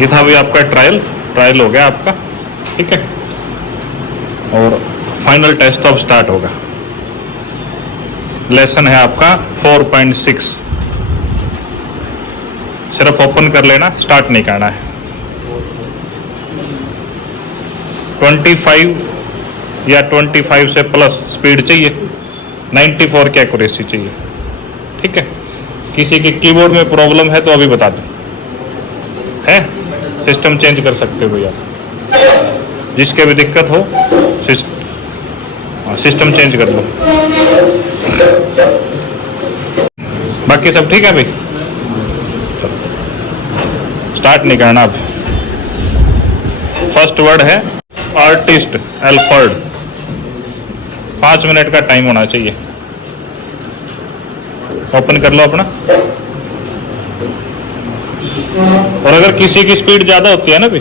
ये था भी आपका ट्रायल हो गया आपका, ठीक है। और फाइनल टेस्ट अब स्टार्ट होगा। लेसन है आपका 4.6। सिर्फ ओपन कर लेना, स्टार्ट नहीं करना है। 25 या 25 से प्लस स्पीड चाहिए, 94 की एक्यूरेसी चाहिए, ठीक है। किसी के कीबोर्ड में प्रॉब्लम है तो अभी बता दो, है सिस्टम चेंज कर सकते हो भैया। जिसके भी दिक्कत हो सिस्टम चेंज कर लो। बाकी सब ठीक है भाई, स्टार्ट नहीं करना अब। फर्स्ट वर्ड है आर्टिस्ट एल्फर्ड। 5 मिनट का टाइम होना चाहिए। ओपन कर लो अपना। और अगर किसी की स्पीड ज्यादा होती है ना भी,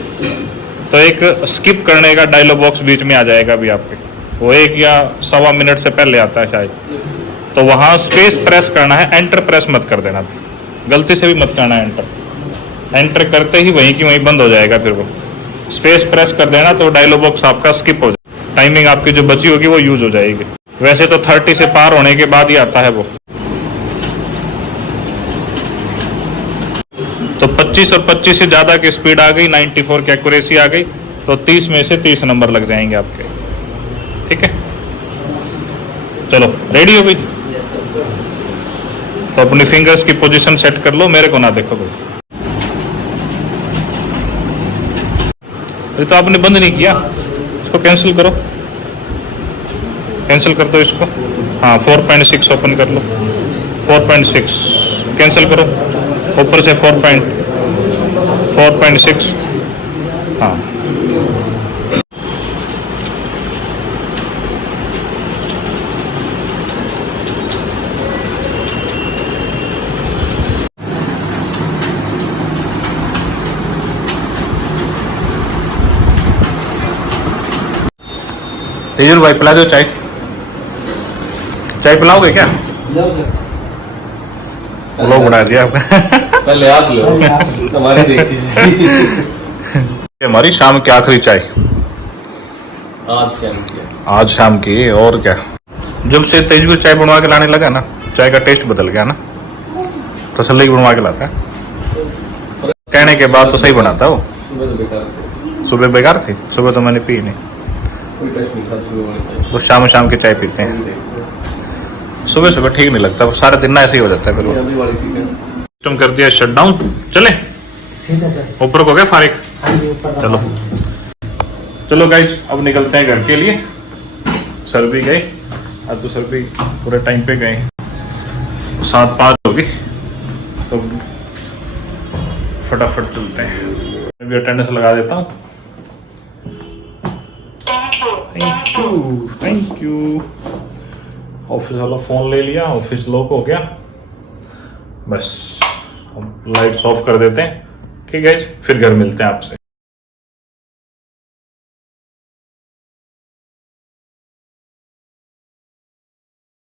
तो एक स्किप करने का डायलॉग बॉक्स बीच में आ जाएगा भी आपके, वो 1 या 1.25 मिनट से पहले आता है शायद। तो वहां स्पेस प्रेस करना है, एंटर प्रेस मत कर देना, गलती से भी मत करना है एंटर। एंटर करते ही वहीं की वहीं बंद हो जाएगा, फिर वो स्पेस प्रेस कर देना तो डायलॉग बॉक्स आपका स्किप हो जाएगा। टाइमिंग आपकी जो बची होगी वो यूज हो जाएगी। वैसे तो 30 से पार होने के बाद ही आता है वो। तो 25 और 25 से ज्यादा की स्पीड आ गई, 94 की एक्यूरेसी आ गई, तो 30 में से 30 नंबर लग जाएंगे आपके, ठीक है। चलो रेडी हो भाई, तो अपनी फिंगर्स की पोजीशन सेट कर लो, मेरे को ना देखो भाई। ये तो आपने बंद नहीं किया, इसको कैंसिल करो, कैंसिल कर दो इसको। हाँ 4.6 ओपन कर लो, 4.6 कैंसिल करो, ऊपर से 4.6। हाँ तेजर भाई पिला दो चाय, चाय पिलाओगे क्या? लोग बना दिया आपका। पहले आप लो, हमारी देखिए। हमारी शाम की आखिरी चाय आज शाम की। और क्या, जब से तेजवीर चाय बनवा के लाने लगा ना, चाय का टेस्ट बदल गया ना। तसल्ली बनवा के लाता है, कहने के बाद तो सही बनाता वो। सुबह बेकार थी, सुबह तो मैंने पी नहीं। वो शाम शाम की चाय पीते हैं, सुबह सुबह ठीक नहीं लगता, सारे दिन ना ऐसे ही हो जाता है। फिर सिस्टम कर दिया शट डाउन, चले ऊपर को गए फारिग। चलो चलो गाइस, अब निकलते हैं घर के लिए। सर भी गए, आज तो सर भी पूरे टाइम पे गए, 7:05 होगी, तो फटाफट चलते हैं। मैं भी अटेंडेंस लगा देता हूँ। Thank you. ऑफिस वाला फोन ले लिया, ऑफिस लॉक हो गया, बस हम लाइट्स ऑफ कर देते हैं, ठीक है। फिर घर मिलते हैं आपसे।